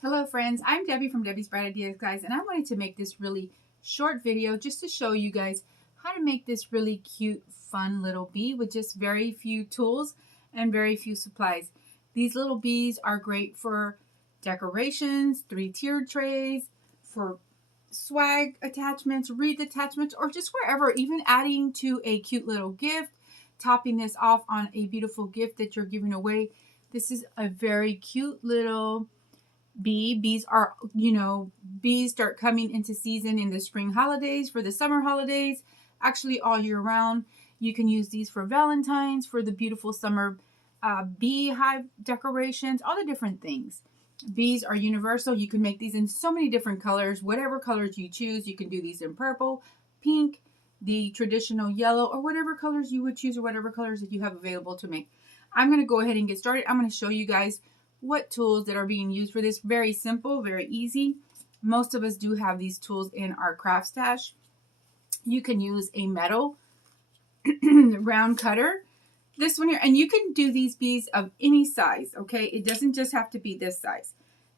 Hello friends, I'm Debbie from Debbie's Bright Ideas, guys, and I wanted to make this really short video just to show you guys how to make this really cute, fun little bee with just very few tools and very few supplies. These little bees are great for decorations, 3-tiered trays, for swag attachments, wreath attachments, or just wherever, even adding to a cute little gift, topping this off on a beautiful gift that you're giving away. This is a very cute little bees are, bees start coming into season in the spring holidays, for the summer holidays, actually all year round. You can use these for Valentine's, for the beautiful summer beehive decorations, all the different things. Bees are universal. You can make these in so many different colors, whatever colors you choose. You can do these in purple, pink, the traditional yellow, or whatever colors you would choose, or whatever colors that you have available to make. I'm going to go ahead and get started. I'm going to show you guys what tools that are being used for this. Very simple, very easy. Most of us do have these tools in our craft stash. You can use a metal round cutter, this one here, and you can do these bees of any size, okay? It doesn't just have to be this size.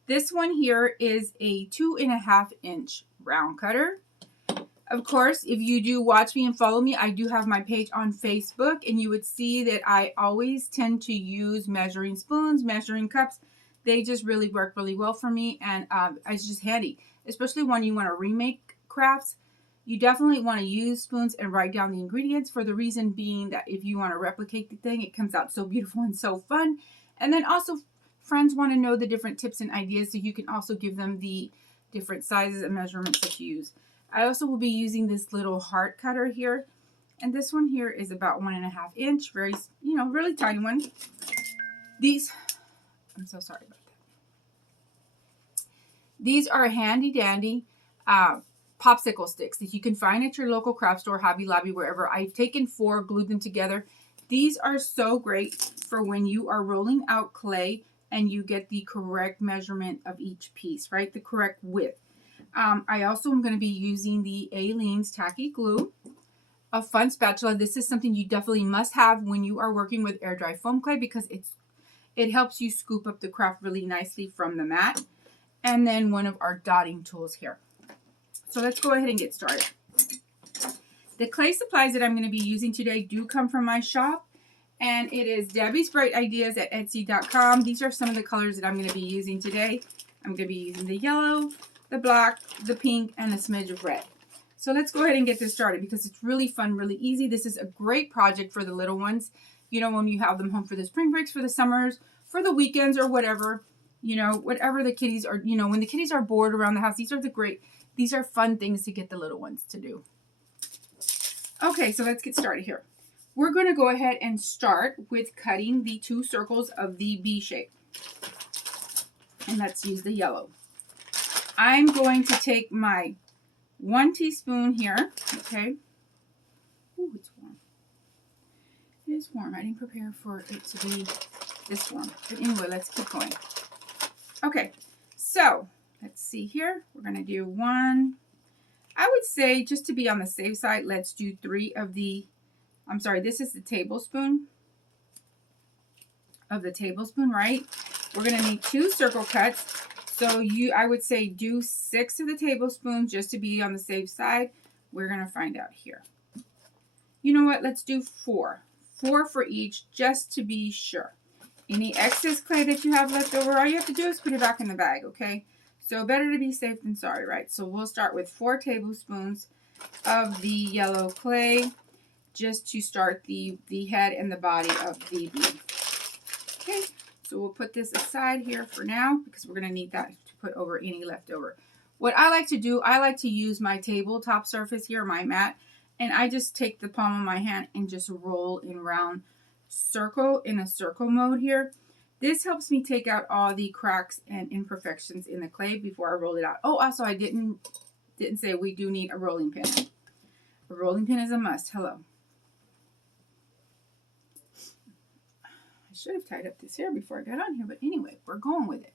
This one here is a 2.5-inch round cutter. Of course, if you do watch me and follow me, I do have my page on Facebook, and you would see that I always tend to use measuring spoons, measuring cups. They just really work really well for me, and it's just handy, especially when you want to remake crafts. You definitely want to use spoons and write down the ingredients, for the reason being that if you want to replicate the thing, it comes out so beautiful and so fun. And then also, friends want to know the different tips and ideas, so you can also give them the different sizes and measurements that you use. I also will be using this little heart cutter here. And this one here is about 1.5 inch, very, really tiny one. These, I'm so sorry about that. These are handy dandy popsicle sticks that you can find at your local craft store, Hobby Lobby, wherever. I've taken 4, glued them together. These are so great for when you are rolling out clay and you get the correct measurement of each piece, right? The correct width. I also am going to be using the Aleene's Tacky Glue, a fun spatula. This is something you definitely must have when you are working with air dry foam clay, because it helps you scoop up the craft really nicely from the mat. And then one of our dotting tools here. So let's go ahead and get started. The clay supplies that I'm going to be using today do come from my shop, and it is Debbie's Bright Ideas at Etsy.com. These are some of the colors that I'm going to be using today. I'm going to be using the yellow, the black, the pink, and a smidge of red. So let's go ahead and get this started, because it's really fun, really easy. This is a great project for the little ones. When you have them home for the spring breaks, for the summers, for the weekends, or whatever, whatever the kitties are, when the kitties are bored around the house, these are fun things to get the little ones to do. Okay, so let's get started here. We're going to go ahead and start with cutting the 2 circles of the bee shape. And let's use the yellow. I'm going to take my 1 teaspoon here, okay? Ooh, it's warm. It is warm. I didn't prepare for it to be this warm. But anyway, let's keep going. Okay, so let's see here. We're going to do 1. I would say, just to be on the safe side, let's do 3 of the, I'm sorry, this is the tablespoon of the tablespoon, right? We're going to need 2 circle cuts. So I would say do 6 of the tablespoons, just to be on the safe side. We're going to find out here. You know what? Let's do 4. 4 for each, just to be sure. Any excess clay that you have left over, all you have to do is put it back in the bag, okay? So better to be safe than sorry, right? So we'll start with 4 tablespoons of the yellow clay, just to start the head and the body of the bee. Okay. So we'll put this aside here for now, because we're going to need that to put over any leftover. What I like to do, I like to use my tabletop surface here, my mat, and I just take the palm of my hand and just roll in round circle, in a circle mode here. This helps me take out all the cracks and imperfections in the clay before I roll it out. Oh, also I didn't say we do need a rolling pin. A rolling pin is a must. Hello. I should have tied up this hair before I got on here, but anyway, we're going with it.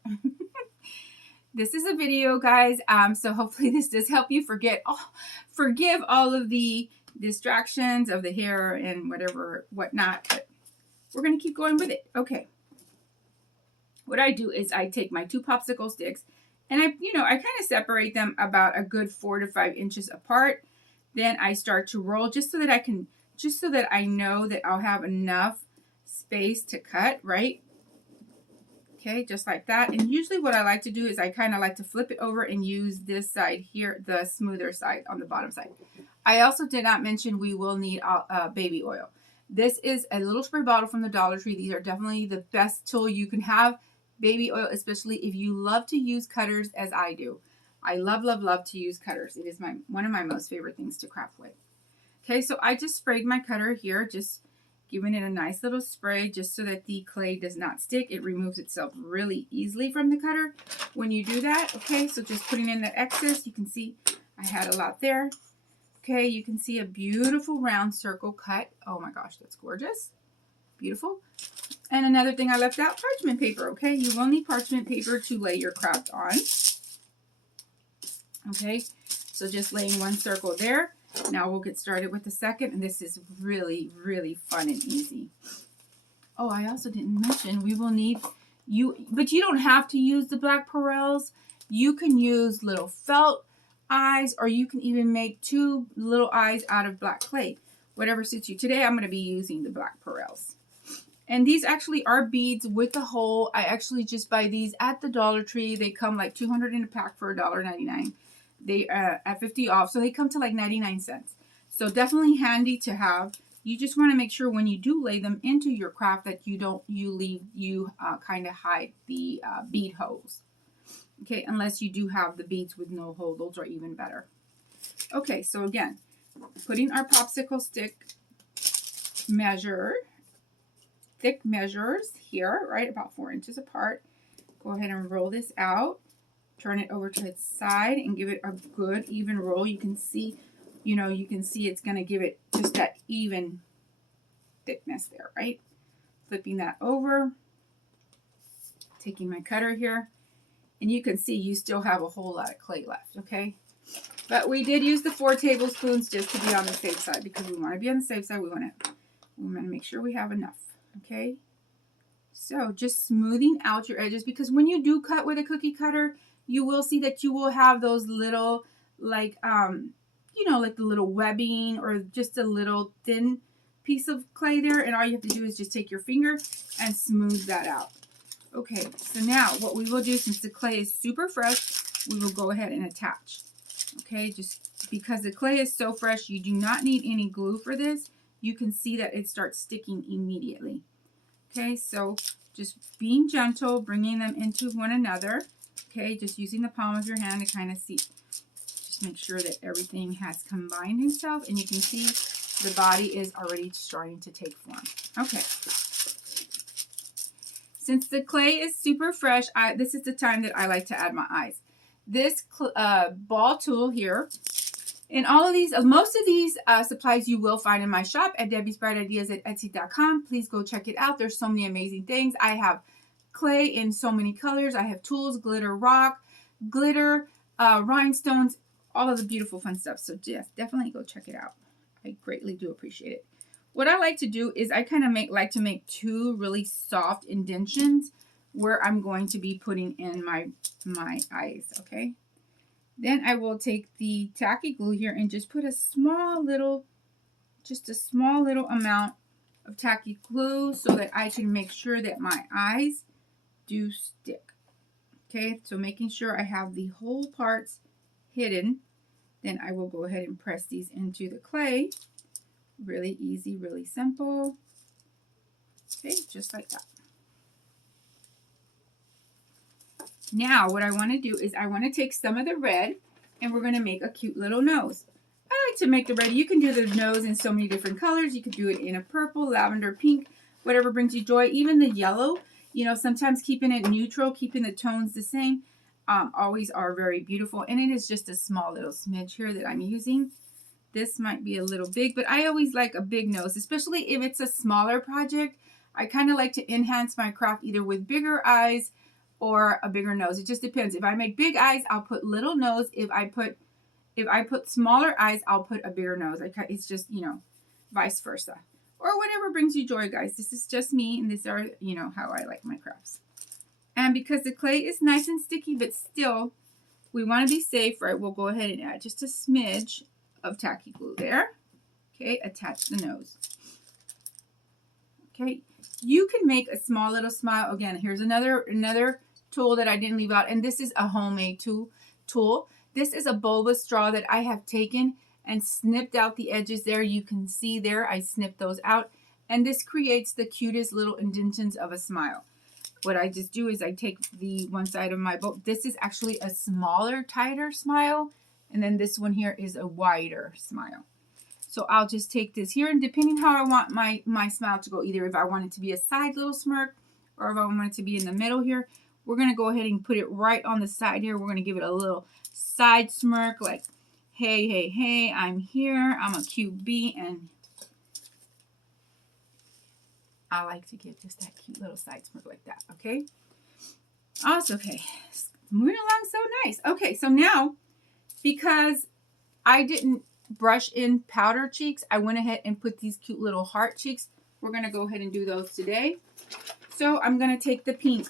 This is a video, guys, so hopefully this does help you forgive all of the distractions of the hair and whatnot, but we're going to keep going with it. Okay. what I do is I take my 2 popsicle sticks and I kind of separate them about a good 4 to 5 inches apart. Then I start to roll just so that I know that I'll have enough space to cut, right? Okay, just like that. And usually what I like to do is I kind of like to flip it over and use this side here, the smoother side on the bottom side. I also did not mention we will need baby oil. This is a little spray bottle from the Dollar Tree. These are definitely the best tool you can have. Baby oil, especially if you love to use cutters as I do. I love, love, love to use cutters. It is one of my most favorite things to craft with. Okay, so I just sprayed my cutter here, just giving it a nice little spray just so that the clay does not stick. It removes itself really easily from the cutter when you do that. Okay, so just putting in the excess. You can see I had a lot there. Okay, you can see a beautiful round circle cut. Oh my gosh, that's gorgeous. Beautiful. And another thing I left out, parchment paper. Okay, you will need parchment paper to lay your craft on. Okay, so just laying one circle there. Now we'll get started with the second, and this is really, really fun and easy. Oh, I also didn't mention we will need but you don't have to use the black Perels. You can use little felt eyes, or you can even make 2 little eyes out of black clay. Whatever suits you. Today I'm going to be using the black Perels. And these actually are beads with a hole. I actually just buy these at the Dollar Tree. They come like 200 in a pack for $1.99. They at 50 off, so they come to like 99 cents. So definitely handy to have. You just want to make sure when you do lay them into your craft that you kind of hide the bead holes. Okay, unless you do have the beads with no hole, those are even better. Okay, so again, putting our popsicle stick thick measures here, right, about 4 inches apart. Go ahead and roll this out. Turn it over to its side and give it a good even roll. You can see, it's going to give it just that even thickness there, right? Flipping that over. Taking my cutter here. And you can see you still have a whole lot of clay left, okay? But we did use the 4 tablespoons just to be on the safe side, because we want to be on the safe side. We want to make sure we have enough, okay? So just smoothing out your edges, because when you do cut with a cookie cutter, you will see that you will have those little, like the little webbing or just a little thin piece of clay there. And all you have to do is just take your finger and smooth that out. Okay, so now what we will do, since the clay is super fresh, we will go ahead and attach. Okay, just because the clay is so fresh, you do not need any glue for this. You can see that it starts sticking immediately. Okay, so just being gentle, bringing them into one another. Okay, just using the palm of your hand to kind of see, just make sure that everything has combined itself, and you can see the body is already starting to take form. Okay. Since the clay is super fresh, this is the time that I like to add my eyes. This ball tool here, and all of these, most of these supplies you will find in my shop at Debbie's Bright Ideas at Etsy.com. Please go check it out. There's so many amazing things. I have clay in so many colors. I have tools, glitter rock, glitter, rhinestones, all of the beautiful fun stuff. So yes, definitely go check it out. I greatly do appreciate it. What I like to do is I kind of like to make 2 really soft indentions where I'm going to be putting in my eyes, okay? Then I will take the tacky glue here and just put a small little amount of tacky glue so that I can make sure that my eyes do stick. Okay, so making sure I have the whole parts hidden. Then I will go ahead and press these into the clay. Really easy, really simple. Okay, just like that. Now what I want to do is I want to take some of the red and we're going to make a cute little nose. I like to make the red. You can do the nose in so many different colors. You could do it in a purple, lavender, pink, whatever brings you joy. Even the yellow, sometimes keeping it neutral, keeping the tones the same, always are very beautiful. And it is just a small little smidge here that I'm using. This might be a little big, but I always like a big nose, especially if it's a smaller project. I kind of like to enhance my craft either with bigger eyes or a bigger nose. It just depends. If I make big eyes, I'll put little nose. If I put smaller eyes, I'll put a bigger nose. It's just, vice versa. Or whatever brings you joy, guys. This is just me, and these are, how I like my crafts. And because the clay is nice and sticky, but still, we want to be safe, right? We'll go ahead and add just a smidge of tacky glue there. Okay, attach the nose. Okay, you can make a small little smile. Again, here's another tool that I didn't leave out, and this is a homemade tool. This is a boba straw that I have taken and snipped out the edges there. You can see there, I snipped those out, and this creates the cutest little indentions of a smile. What I just do is I take the one side of my bow. This is actually a smaller, tighter smile, and then this one here is a wider smile. So I'll just take this here, and depending how I want my smile to go, either if I want it to be a side little smirk or if I want it to be in the middle here, we're going to go ahead and put it right on the side here. We're going to give it a little side smirk like, hey, hey, hey, I'm here. I'm a cute bee, and I like to give just that cute little side smirk like that, okay? Also, okay, moving along so nice. Okay, so now, because I didn't brush in powder cheeks, I went ahead and put these cute little heart cheeks. We're going to go ahead and do those today. So I'm going to take the pink,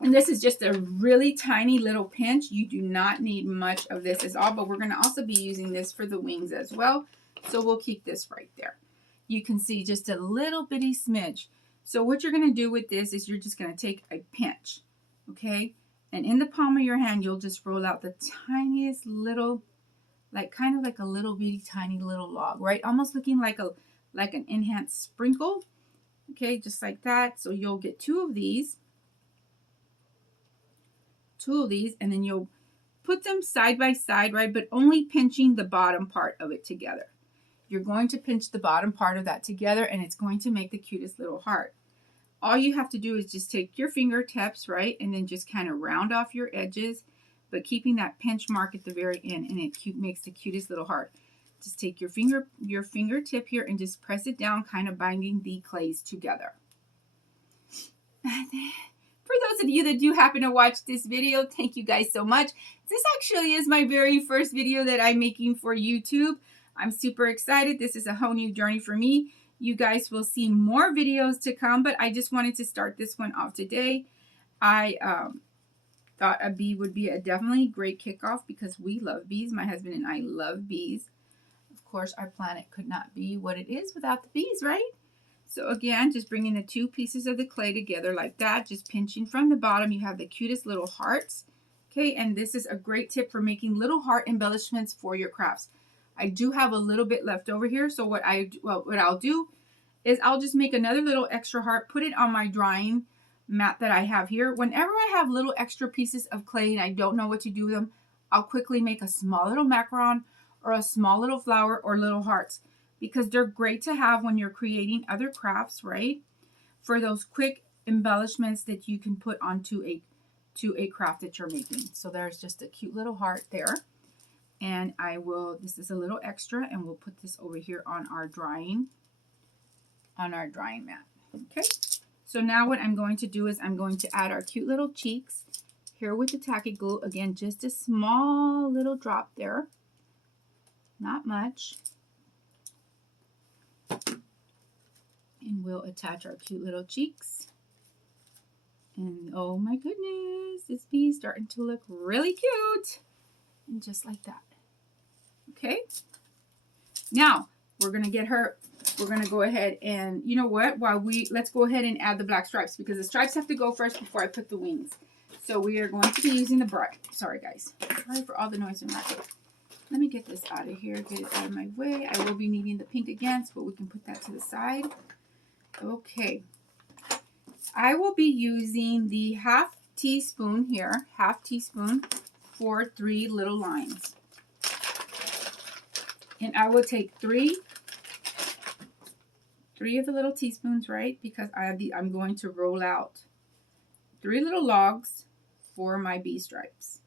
and this is just a really tiny little pinch. You do not need much of this at all, but we're going to also be using this for the wings as well. So we'll keep this right there. You can see just a little bitty smidge. So what you're going to do with this is you're just going to take a pinch, okay? And in the palm of your hand, you'll just roll out the tiniest little, like kind of like a little bitty tiny little log, right? Almost looking like an enhanced sprinkle, okay? Just like that. So you'll get two of these, and then you'll put them side by side, right? But only pinching the bottom part of it together. You're going to pinch the bottom part of that together, and it's going to make the cutest little heart. All you have to do is just take your fingertips, right, and then just kind of round off your edges, but keeping that pinch mark at the very end, and it makes the cutest little heart. Just take your fingertip here and just press it down, kind of binding the clays together. For those of you that do happen to watch this video, thank you guys so much. This actually is my very first video that I'm making for YouTube. I'm super excited. This is a whole new journey for me. You guys will see more videos to come, but I just wanted to start this one off today. I thought a bee would be a definitely great kickoff because we love bees. My husband and I love bees. Of course, our planet could not be what it is without the bees, right? So again, just bringing the two pieces of the clay together like that, just pinching from the bottom. You have the cutest little hearts. Okay, and this is a great tip for making little heart embellishments for your crafts. I do have a little bit left over here, so what I'll do is I'll just make another little extra heart, put it on my drying mat that I have here. Whenever I have little extra pieces of clay and I don't know what to do with them, I'll quickly make a small little macaron or a small little flower or little hearts, because they're great to have when you're creating other crafts, right? For those quick embellishments that you can put onto a craft that you're making. So there's just a cute little heart there. And this is a little extra, and we'll put this over here on our drying mat. Okay. So now what I'm going to do is I'm going to add our cute little cheeks here with the tacky glue. Again, just a small little drop there. Not much. And we'll attach our cute little cheeks. And oh my goodness, this bee is starting to look really cute. And just like that. Okay. Now, we're going to go ahead and, you know what, let's go ahead and add the black stripes, because the stripes have to go first before I put the wings. So we are going to be using the brush. Sorry guys. Sorry for all the noise in my throat. Let me get this out of here, get it out of my way. I will be needing the pink again, so we can put that to the side. Okay. I will be using the half teaspoon here, for 3 little lines. And I will take three of the little teaspoons, right? Because I'm going to roll out 3 little logs for my bee stripes.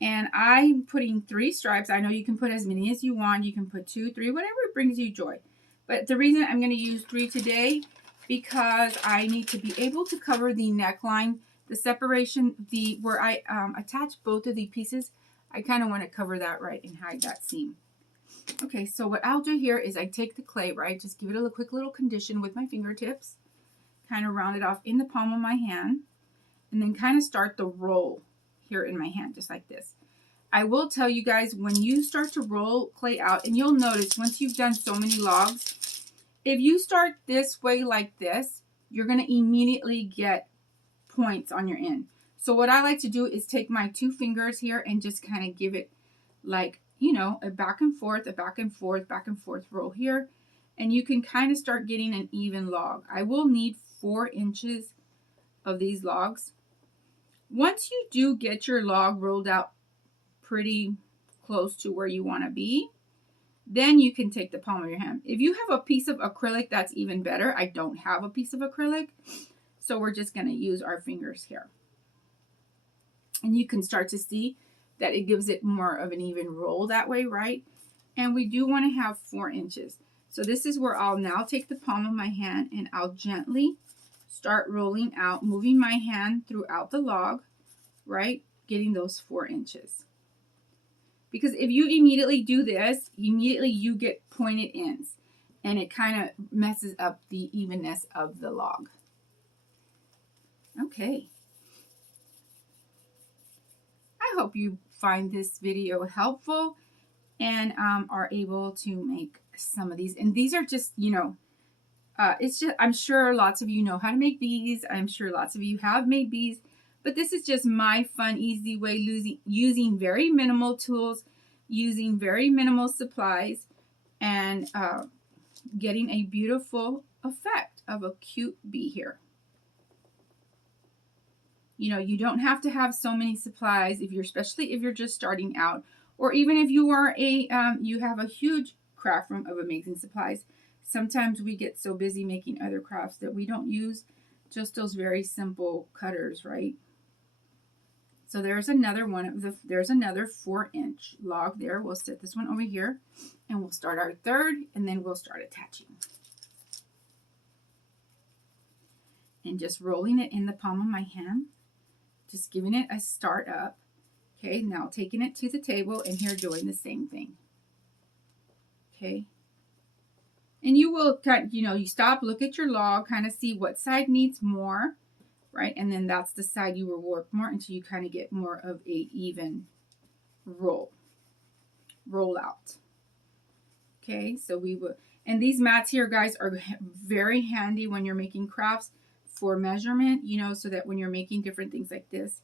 And I'm putting 3 stripes. I know you can put as many as you want. You can put 2, 3, whatever brings you joy. But the reason I'm going to use 3 today, because I need to be able to cover the neckline, the separation, where I attach both of the pieces. I kind of want to cover that, right, and hide that seam. Okay, so what I'll do here is I take the clay, right, just give it a quick little condition with my fingertips. kind of round it off in the palm of my hand, and then kind of start the roll here in my hand, just like this. I will tell you guys, when you start to roll clay out, and you'll notice once you've done so many logs, if you start this way like this, you're going to immediately get points on your end. So what I like to do is take my 2 fingers here and just kind of give it like, you know, a back and forth, a back and forth, back and forth roll here. And you can kind of start getting an even log. I will need 4 inches of these logs. Once you do get your log rolled out pretty close to where you want to be, then you can take the palm of your hand. If you have a piece of acrylic, that's even better. I don't have a piece of acrylic, so we're just going to use our fingers here. And you can start to see that it gives it more of an even roll that way, right? And we do want to have 4 inches. So this is where I'll now take the palm of my hand and I'll gently start rolling out, moving my hand throughout the log, right? Getting those 4 inches. Because if you immediately do this, immediately you get pointed ends. And it kind of messes up the evenness of the log. Okay. I hope you find this video helpful and are able to make some of these. And these are just, you know, it's just, I'm sure lots of you know how to make these. I'm sure lots of you have made these. But this is just my fun, easy way using very minimal tools, using very minimal supplies, and getting a beautiful effect of a cute bee here. You know, you don't have to have so many supplies if you're, especially if you're just starting out, or even if you are you have a huge craft room of amazing supplies. Sometimes we get so busy making other crafts that we don't use just those very simple cutters, right? So there's another one of the, there's another 4-inch log there. We'll set this one over here and we'll start our third, and then we'll start attaching. And just rolling it in the palm of my hand. Just giving it a start up. Okay, now taking it to the table and here doing the same thing. Okay. And you will kind of, you know, you stop, look at your log, kind of see what side needs more, right? And then that's the side you will work more until you kind of get more of a even roll out. Okay, so we will, and these mats here, guys, are very handy when you're making crafts for measurement, you know, so that when you're making different things like this,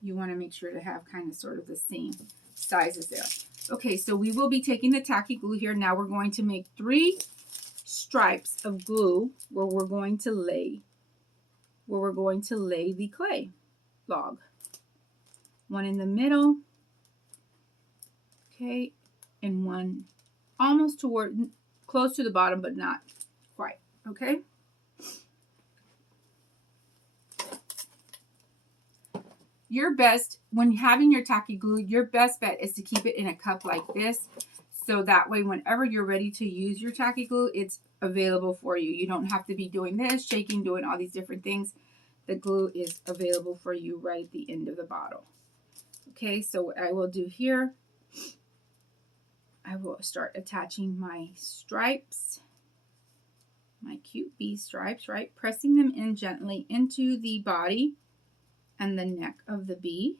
you want to make sure to have kind of sort of the same sizes there. Okay, so we will be taking the tacky glue here. Now we're going to make 3 stripes of glue where we're going to lay the clay log. One in the middle, okay, and one almost toward, close to the bottom, but not quite, okay? Your best, when having your tacky glue, your best bet is to keep it in a cup like this. So that way, whenever you're ready to use your tacky glue, it's available for you. You don't have to be doing this, shaking, doing all these different things. The glue is available for you right at the end of the bottle. Okay, so what I will do here, I will start attaching my stripes, my cute bee stripes, right? Pressing them in gently into the body and the neck of the bee.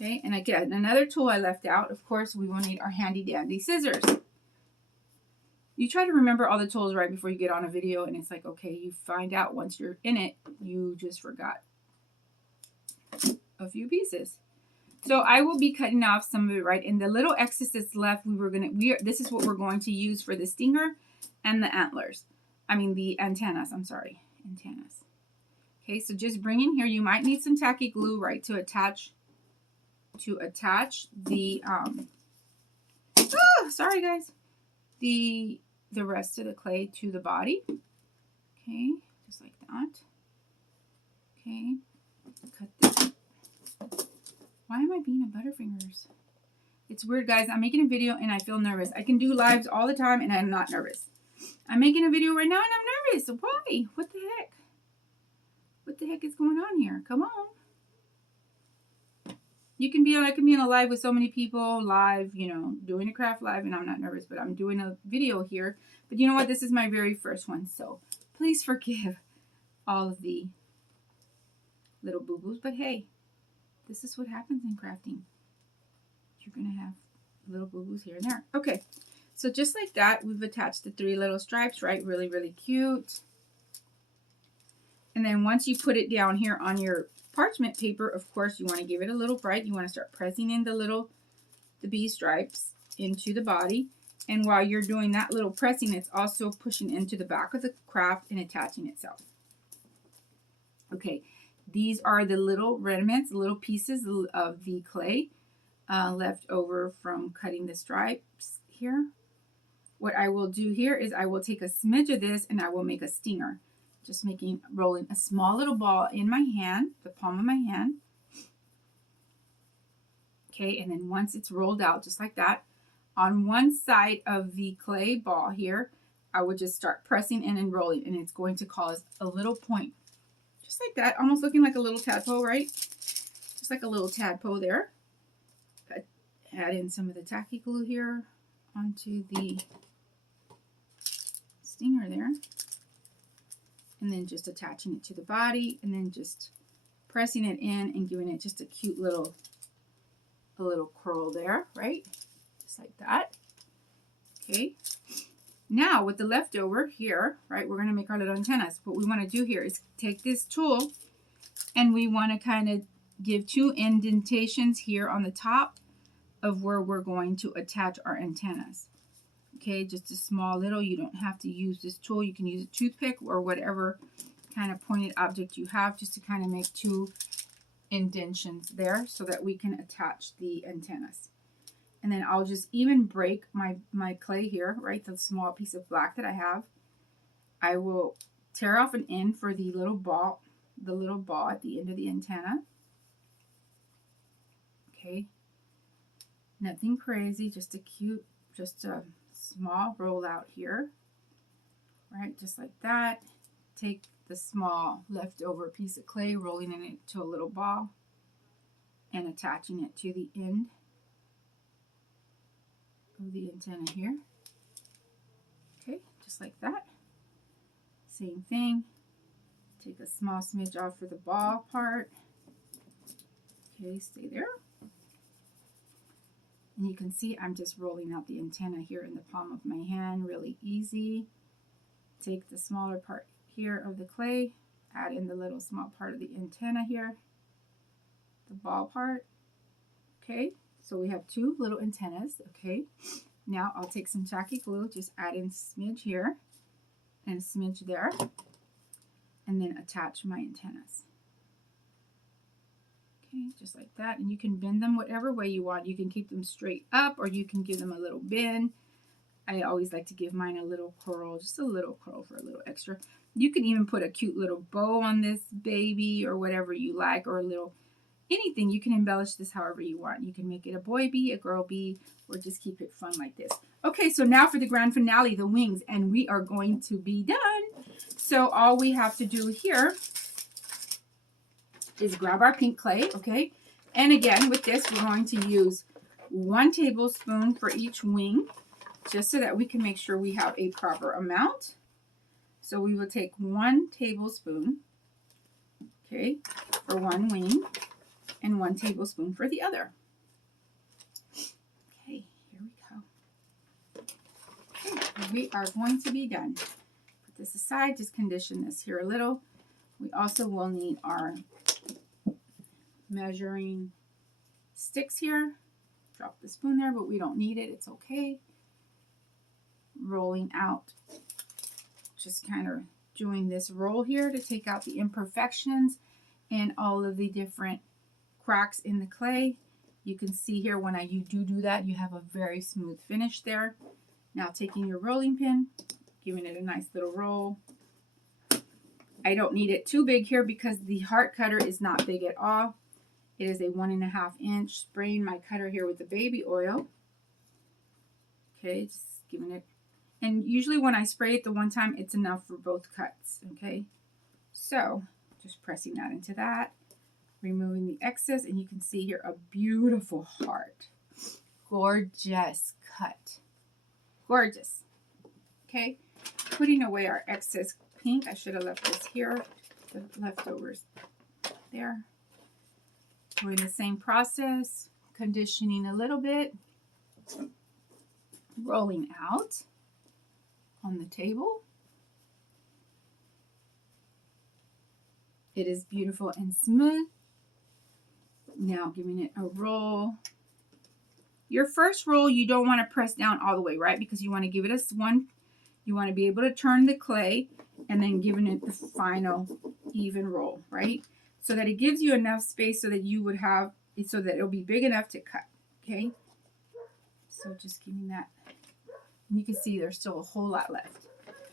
Okay, and again, another tool I left out, of course, we will need our handy dandy scissors. You try to remember all the tools right before you get on a video, and it's like, okay, you find out once you're in it, you just forgot a few pieces. So I will be cutting off some of it, right? And the little excess that's left, this is what we're going to use for the stinger and the antlers. I mean, the antennas, I'm sorry, antennas. Okay, so just bring in here. You might need some tacky glue, right, to attach the sorry guys, the rest of the clay to the body. Okay, just like that. Okay, cut this. Why am I being a butterfingers? It's weird, guys. I'm making a video and I feel nervous. I can do lives all the time and I'm not nervous. I'm making a video right now and I'm nervous. Why? What the heck? What the heck is going on here? Come on. You can be on, I can be on a live with so many people, live, you know, doing a craft live, and I'm not nervous, but I'm doing a video here. But you know what? This is my very first one, so please forgive all of the little boo-boos. But hey, this is what happens in crafting. You're going to have little boo-boos here and there. Okay, so just like that, we've attached the 3 little stripes, right? Really, really cute. And then once you put it down here on your parchment paper, of course, you want to give it a little bright. You want to start pressing in the bee stripes into the body. And while you're doing that little pressing, it's also pushing into the back of the craft and attaching itself. Okay, these are the little remnants, little pieces of the clay left over from cutting the stripes here. What I will do here is I will take a smidge of this and I will make a stinger. Just rolling a small little ball in my hand, the palm of my hand. Okay, and then once it's rolled out, just like that, on one side of the clay ball here, I would just start pressing in and rolling, and it's going to cause a little point. Just like that, almost looking like a little tadpole, right? Just like a little tadpole there. Add in some of the tacky glue here onto the stinger there. And then just attaching it to the body, and then just pressing it in and giving it just a cute little curl there, right? Just like that. Okay. Now with the leftover here, right, we're going to make our little antennas. What we want to do here is take this tool and we want to kind of give 2 indentations here on the top of where we're going to attach our antennas. Okay, just a small little, you don't have to use this tool. You can use a toothpick or whatever kind of pointed object you have just to kind of make 2 indentions there so that we can attach the antennas. And then I'll just even break my clay here, right, the small piece of black that I have. I will tear off an end for the little ball at the end of the antenna. Okay, nothing crazy, just a small rollout here, right, just like that. Take the small leftover piece of clay, rolling it into a little ball and attaching it to the end of the antenna here. Okay, just like that. Same thing. Take a small smidge off for the ball part. Okay, stay there. And you can see I'm just rolling out the antenna here in the palm of my hand, really easy. Take the smaller part here of the clay, add in the little small part of the antenna here, the ball part. Okay, so we have 2 little antennas. Okay, now I'll take some tacky glue, just add in a smidge here and a smidge there, and then attach my antennas. Okay, just like that. And you can bend them whatever way you want. You can keep them straight up or you can give them a little bend. I always like to give mine a little curl, just a little curl for a little extra. You can even put a cute little bow on this baby or whatever you like, or a little anything. You can embellish this however you want. You can make it a boy bee, a girl bee, or just keep it fun like this. Okay, so now for the grand finale, the wings, and we are going to be done. So all we have to do here is grab our pink clay, okay? And again, with this, we're going to use 1 tablespoon for each wing, just so that we can make sure we have a proper amount. So we will take 1 tablespoon, okay, for 1 wing, and 1 tablespoon for the other. Okay, here we go. Okay, we are going to be done. Put this aside, just condition this here a little. We also will need our measuring sticks here. Drop the spoon there, but we don't need it. It's okay. Rolling out, just kind of doing this roll here to take out the imperfections and all of the different cracks in the clay. You can see here when you do that, you have a very smooth finish there. Now taking your rolling pin, giving it a nice little roll. I don't need it too big here because the heart cutter is not big at all. It is a 1.5 inch. Spraying my cutter here with the baby oil. Okay, just giving it. And usually when I spray it the one time, it's enough for both cuts. Okay, so just pressing that into that, removing the excess, and you can see here a beautiful heart. Gorgeous cut. Gorgeous. Okay, putting away our excess pink. I should have left this here. the leftovers there. Doing the same process, conditioning a little bit, rolling out on the table. It is beautiful and smooth. Now giving it a roll. Your first roll, you don't want to press down all the way, right? Because you want to give it a one. You want to be able to turn the clay and then giving it the final even roll, right? So that it gives you enough space so that you would have it, so that it'll be big enough to cut, okay? So just giving that. And you can see there's still a whole lot left.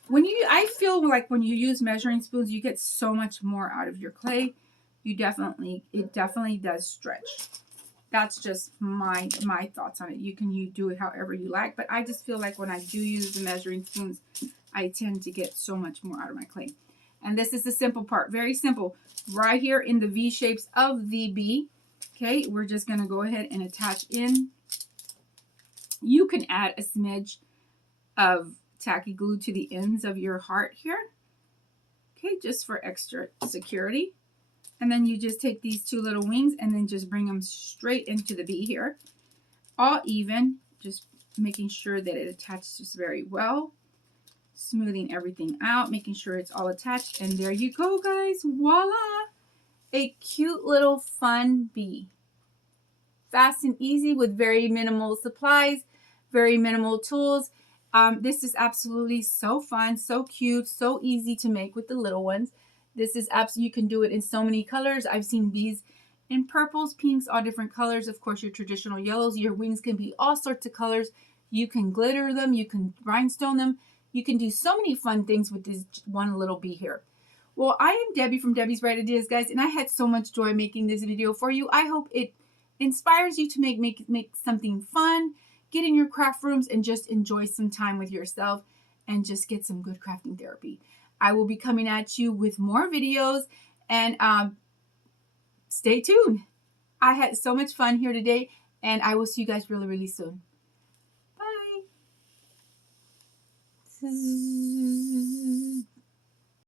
I feel like when you use measuring spoons, you get so much more out of your clay. It definitely does stretch. That's just my thoughts on it. You do it however you like, but I just feel like when I do use the measuring spoons, I tend to get so much more out of my clay. And this is the simple part, very simple. Right here in the V shapes of the bee, okay, we're just gonna go ahead and attach in. You can add a smidge of tacky glue to the ends of your heart here, okay, just for extra security. And then you just take these two little wings and then just bring them straight into the bee here. All even, just making sure that it attaches very well. Smoothing everything out, making sure it's all attached. And there you go, guys. Voila! A cute little fun bee. Fast and easy with very minimal supplies, very minimal tools. This is absolutely so fun, so cute, so easy to make with the little ones. This is absolutely, you can do it in so many colors. I've seen bees in purples, pinks, all different colors. Of course, your traditional yellows. Your wings can be all sorts of colors. You can glitter them. You can rhinestone them. You can do so many fun things with this one little bee here. Well, I am Debbie from Debbie's Bright Ideas, guys, and I had so much joy making this video for you. I hope it inspires you to make something fun, get in your craft rooms, and just enjoy some time with yourself and just get some good crafting therapy. I will be coming at you with more videos, and stay tuned. I had so much fun here today, and I will see you guys really, really soon. Bye.